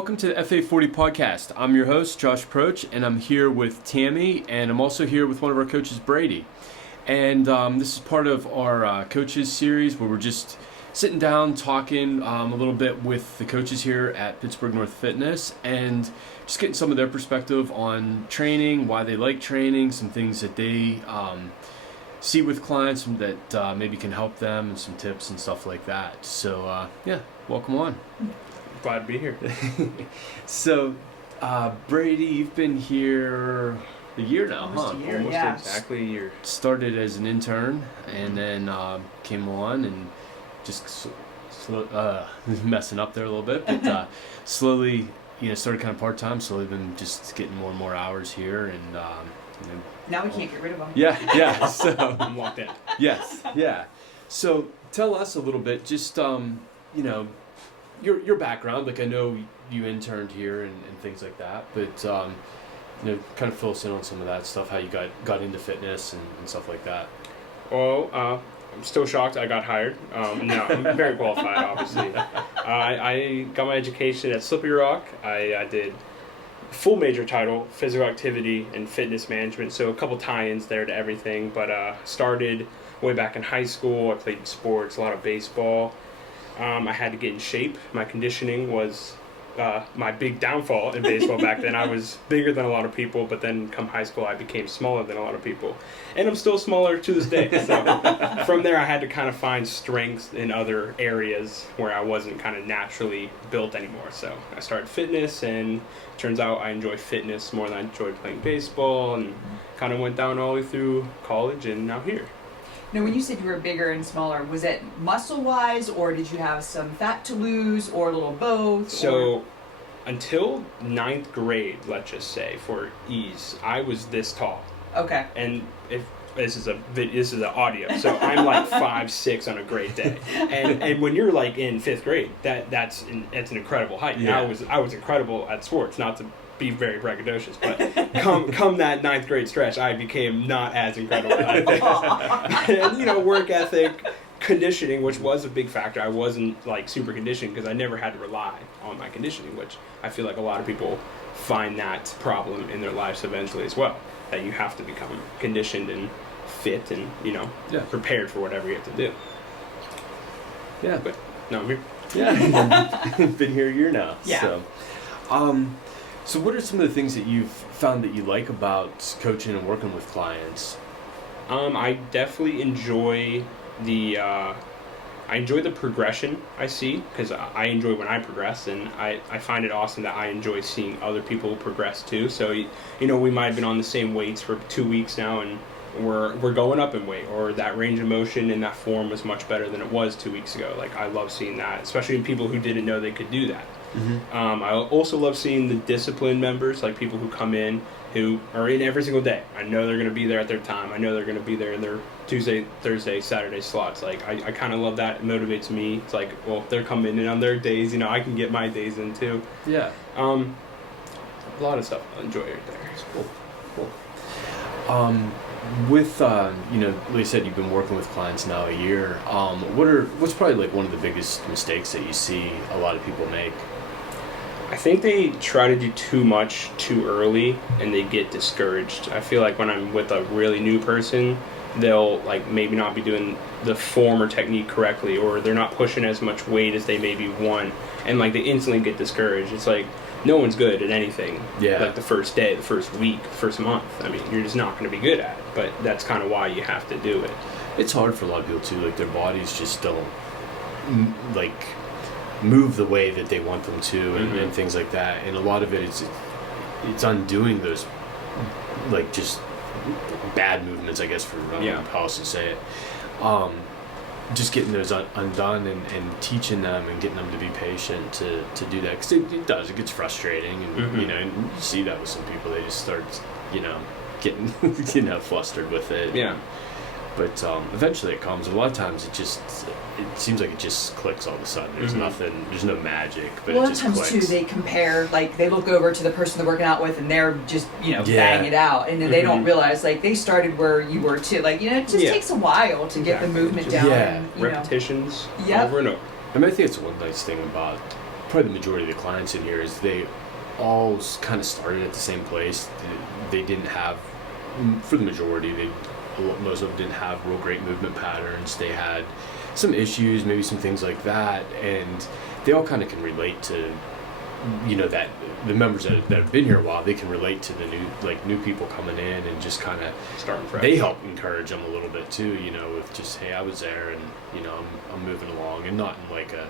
welcome to the FA40 podcast. I'm your host, Josh Proch, and I'm here with Tammy, and I'm also here with one of our coaches, Brady. And this is part of our coaches series where we're just sitting down, talking a little bit with the coaches here at Pittsburgh North Fitness, and just getting some of their perspective on training, why they like training, some things that they see with clients that maybe can help them, and some tips and stuff like that. So, welcome on. Glad to be here. So, Brady, you've been here a year now, Almost huh? a year, Almost yeah. exactly a year. Started as an intern, and then came on and just messing up there a little bit, but slowly, started kind of part-time, slowly been just getting more and more hours here, and Now we can't get rid of them. yeah, so, I'm locked in. yes, yeah. So, tell us a little bit, just, your background. Like, I know you interned here and things like that, but kind of fill us in on some of that stuff, how you got into fitness and stuff like that. Well, I'm still shocked I got hired. No, I'm very qualified, obviously. I got my education at Slippery Rock. I did full major title, physical activity and fitness management, so a couple tie-ins there to everything, but started way back in high school. I played sports, a lot of baseball. I had to get in shape. My conditioning was my big downfall in baseball back then. I was bigger than a lot of people, but then come high school, I became smaller than a lot of people. And I'm still smaller to this day. So from there, I had to kind of find strengths in other areas where I wasn't kind of naturally built anymore. So I started fitness, and turns out I enjoy fitness more than I enjoyed playing baseball, and kind of went down all the way through college and now here. Now, when you said you were bigger and smaller, was it muscle-wise, or did you have some fat to lose, or a little both? So, until 9th grade, let's just say, for ease, I was this tall. Okay. And if this is an audio, so I'm like 5'6" on a great day. And when you're like in 5th grade, that's an incredible height. Yeah. I was incredible at sports, not to be very braggadocious, but come that 9th grade stretch, I became not as incredible. And work ethic, conditioning, which was a big factor. I wasn't like super conditioned because I never had to rely on my conditioning, which I feel like a lot of people find that problem in their lives eventually as well. That you have to become conditioned and fit and prepared for whatever you have to do. Yeah, but no, I'm here. Yeah, been here a year now. Yeah. So what are some of the things that you've found that you like about coaching and working with clients? I definitely enjoy the progression I see, because I enjoy when I progress, and I find it awesome that I enjoy seeing other people progress too. So we might have been on the same weights for 2 weeks now, and we're going up in weight, or that range of motion and that form was much better than it was 2 weeks ago. Like, I love seeing that, especially in people who didn't know they could do that. Mm-hmm. I also love seeing the disciplined members, like people who come in who are in every single day. I know they're going to be there at their time. I know they're going to be there in their Tuesday, Thursday, Saturday slots. Like, I kind of love that. It motivates me. It's like, well, if they're coming in on their days, I can get my days in too. Yeah. A lot of stuff I enjoy right there. It's cool. With like I said, you've been working with clients now a year. What's probably like one of the biggest mistakes that you see a lot of people make? I think they try to do too much too early and they get discouraged. I feel like when I'm with a really new person, they'll like maybe not be doing the form or technique correctly, or they're not pushing as much weight as they maybe want, and like they instantly get discouraged. It's like no one's good at anything. Yeah. Like the first day, the first week, the first month. I mean, you're just not going to be good at it, but that's kind of why you have to do it. It's hard for a lot of people too. Like, their bodies just don't move the way that they want them to, and things like that. And a lot of it's undoing those like just bad movements, I guess, for how else to say it. Just getting those undone and teaching them and getting them to be patient to do that, because it gets frustrating, and and you see that with some people. They just start getting flustered with it. Yeah. But eventually it comes. A lot of times it seems like it just clicks all of a sudden. There's nothing, there's no magic, but well, it just clicks. A lot of times too, they compare, like they look over to the person they're working out with, and they're just bang it out, and then they don't realize like they started where you were too. Like it just takes a while to get the movement down. Yeah, and, repetitions Yep. over and over. I mean, I think it's one nice thing about probably the majority of the clients in here is they all kind of started at the same place. They didn't have, for the majority, most of them didn't have real great movement patterns. They had some issues, maybe some things like that, and they all kind of can relate to, that the members that have been here a while, they can relate to the new people coming in and just kind of starting fresh. They help encourage them a little bit too, with just, hey, I was there and I'm moving along, and not in like a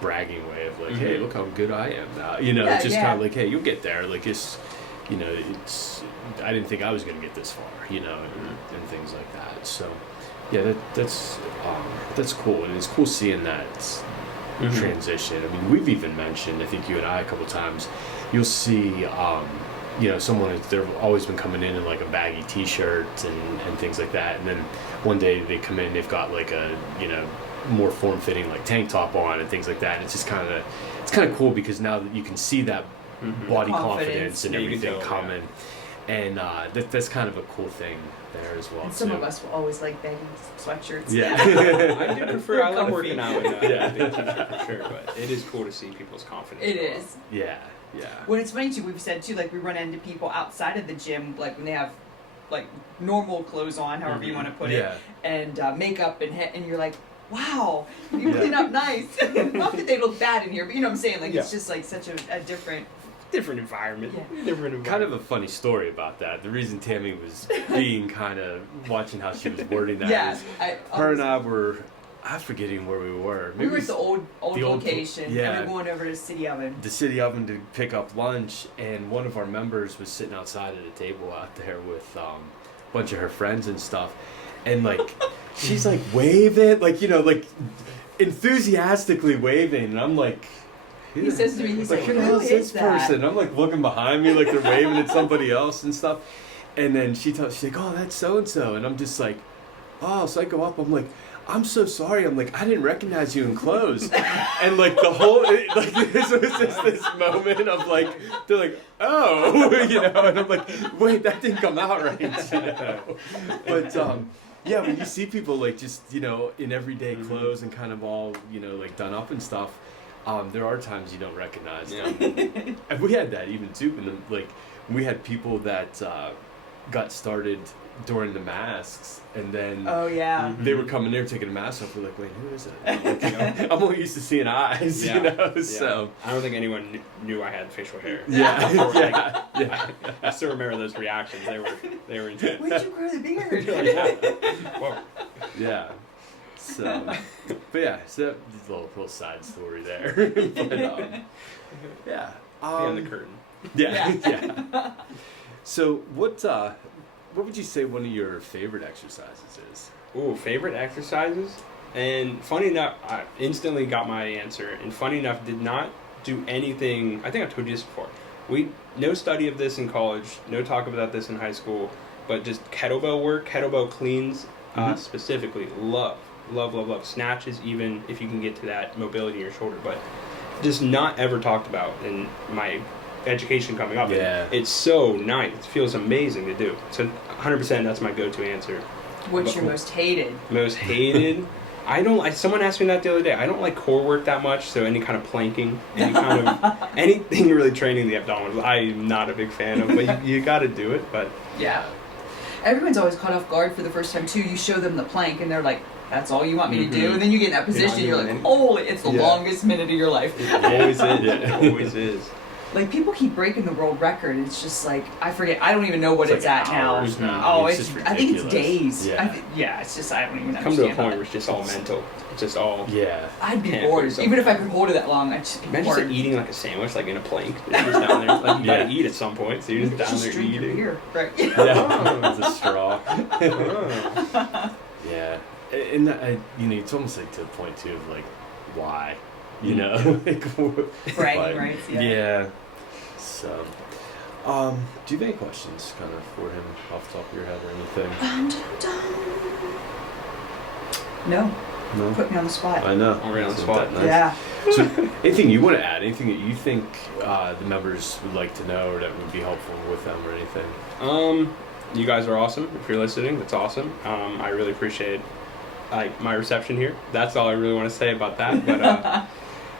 bragging way of like, hey, look how good I am now, just kind of like, hey, you'll get there, like it's I didn't think I was going to get this far, and things like that. So yeah, that's cool, and it's cool seeing that transition. I mean, we've even mentioned, I think you and I a couple times, you'll see someone, they've always been coming in like a baggy t-shirt and things like that, and then one day they come in, they've got like a more form-fitting like tank top on and things like that. And it's just kind of cool because now that you can see that body confidence and everything coming, and that's kind of a cool thing there as well. And some of us will always like baggy sweatshirts. Yeah. I do prefer. I like working out in a big t-shirt for sure, but it is cool to see people's confidence. It is. Yeah. When it's funny too, we've said too, like we run into people outside of the gym, like when they have like normal clothes on, however you want to put it, and makeup and you're like, wow, you clean up nice. Not that they look bad in here, but you know what I'm saying? Like it's just like such a different environment. Yeah. Kind of a funny story about that. The reason Tammy was being kind of watching how she was wording that is her and I were, I'm forgetting where we were. Maybe we were at the old location. And we were going over to City Oven. The City Oven to pick up lunch, and one of our members was sitting outside at a table out there with a bunch of her friends and stuff. And like she's like waving, like like enthusiastically waving, and I'm like, he says to me, he's like, who the hell is this person? And I'm like looking behind me, like they're waving at somebody else and stuff. And then she's like, oh, that's so and so, and I'm just like, oh, so I go up, I'm like, I'm so sorry. I'm like, I didn't recognize you in clothes. And like the whole, this was just this moment of like, they're like, oh, and I'm like, wait, that didn't come out right, But yeah, when you see people like just, in everyday clothes and kind of all, like done up and stuff, there are times you don't recognize them. And we had that even too, we had people that got started during the masks, and then they were coming there taking a mask off. We're like, wait, who is it? Like, I'm only used to seeing eyes, so I don't think anyone knew I had facial hair. I still remember those reactions. They were intense. Where'd you grow the beard? Whoa. Yeah. So, but yeah, so just a little side story there. But, yeah. Behind the curtain. Yeah. So what would you say one of your favorite exercises is? Ooh, favorite exercises? And funny enough, I instantly got my answer. And funny enough, did not do anything. I think I've told you this before. No study of this in college, no talk about this in high school, but just kettlebell work, kettlebell cleans specifically. Love. Snatches, even if you can get to that mobility in your shoulder, but just not ever talked about in my education coming up. Yeah. It's so nice. It feels amazing to do. So 100% that's my go-to answer. What's your most hated? Most hated? Someone asked me that the other day. I don't like core work that much, so any kind of planking, anything really training the abdominals, I'm not a big fan of, but you got to do it. But yeah. Everyone's always caught off guard for the first time too. You show them the plank and they're like, that's all you want me to do? And then you get in that position, you're like, holy, it's the longest minute of your life. It always is. It always is. Like, people keep breaking the world record. It's just like, I forget. I don't even know what it's like at now. Oh, it's just I think it's days. Yeah. It's just, I don't even understand. Come to a point where it's just all mental. It's just all... Yeah. I'd be bored. Even if I could hold it that long, I'd just be bored. Imagine just eating like a sandwich, like in a plank. You're just down there. Like, you gotta eat at some point, so you're just down there drink eating. Your beer. Right. Yeah. It's a straw. Yeah. And it's almost like to the point too of like, why? Bragging rights. Yeah. So, do you have any questions kind of for him off the top of your head or anything? No. No? Put me on the spot. I know. I'm right on the spot. Nice? Yeah. So, anything you want to add? Anything that you think the members would like to know or that would be helpful with them or anything? You guys are awesome. If you're listening, that's awesome. I really appreciate my reception here. That's all I really want to say about that. But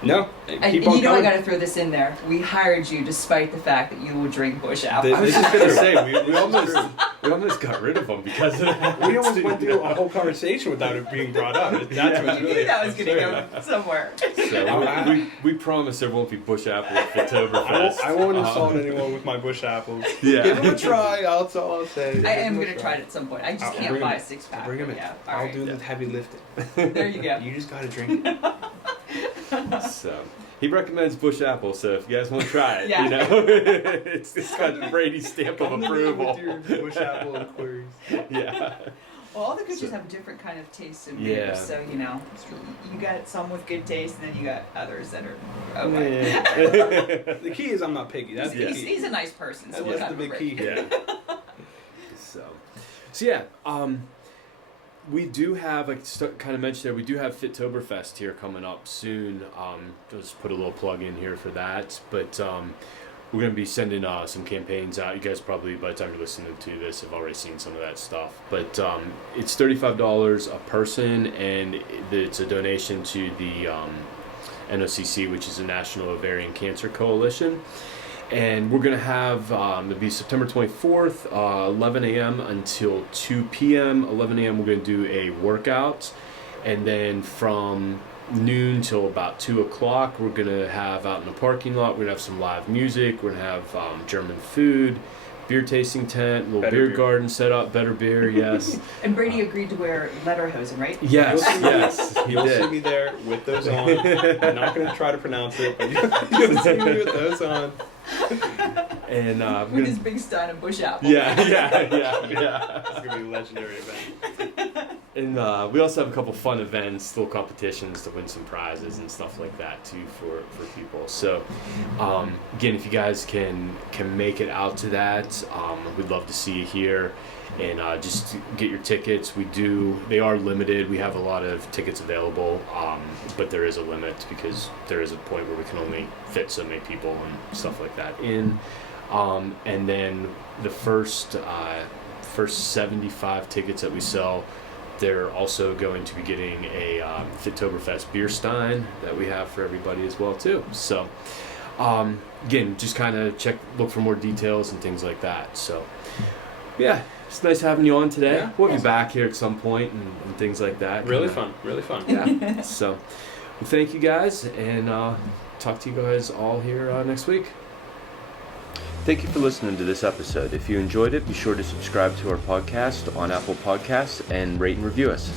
No. And you know I got to throw this in there. We hired you despite the fact that you will drink bush apple. I was just gonna say we almost got rid of them because of that. We almost went through a whole conversation without it being brought up. That's what's You really knew that was going to go somewhere. So we promise there won't be bush apple at Fittoberfest. I won't insult anyone with my bush apples. Yeah. Give them a try. That's all I'll say. I am going to try it at some point. I just can't buy a 6-pack. Bring them in. Yeah, I'll do the heavy lifting. There you go. You just gotta drink it. So he recommends bush apple. So if you guys want to try it, Yeah. you know, it's got Brady's stamp of approval. With your bush apple inquiries. Yeah. Well, all the coaches have a different kind of taste in Yeah. beer, so you know, you got some with good taste, and then you got others that are okay. Yeah. The key is I'm not picky. That's the key. He's a nice person, so That's the big key here. Yeah. So yeah. We do have, like kind of mentioned there, we do have Fittoberfest here coming up soon. Just put a little plug in here for that. But we're going to be sending some campaigns out. You guys probably, by the time you're listening to this, have already seen some of that stuff. But it's $35 a person, and it's a donation to the NOCC, which is the National Ovarian Cancer Coalition. And we're going to have, it'll be September 24th, 11 a.m. until 2 p.m. 11 a.m. we're going to do a workout. And then from noon till about 2 o'clock, we're going to have out in the parking lot, we're going to have some live music. We're going to have German food, beer tasting tent, little beer garden set up, better beer, yes. And Brady agreed to wear lederhosen, right? Yes, yes, he You'll did. see me there with those on. I'm not going to try to pronounce it, but you'll see me with those on. And with his big stein of bush apple. yeah. It's going to be a legendary event. And we also have a couple fun events, little competitions to win some prizes and stuff like that too for people. So again, if you guys can make it out to that, we'd love to see you here. And just get your tickets. They are limited. We have a lot of tickets available, but there is a limit because there is a point where we can only fit so many people and stuff like that in. And then the first 75 tickets that we sell, they're also going to be getting a Fittoberfest beer stein that we have for everybody as well too. So again, just kind of look for more details and things like that. So yeah. It's nice having you on today. Yeah, we'll be back here at some point and things like that. Really fun. Yeah. So, well, thank you guys, and talk to you guys all here next week. Thank you for listening to this episode. If you enjoyed it, be sure to subscribe to our podcast on Apple Podcasts and rate and review us.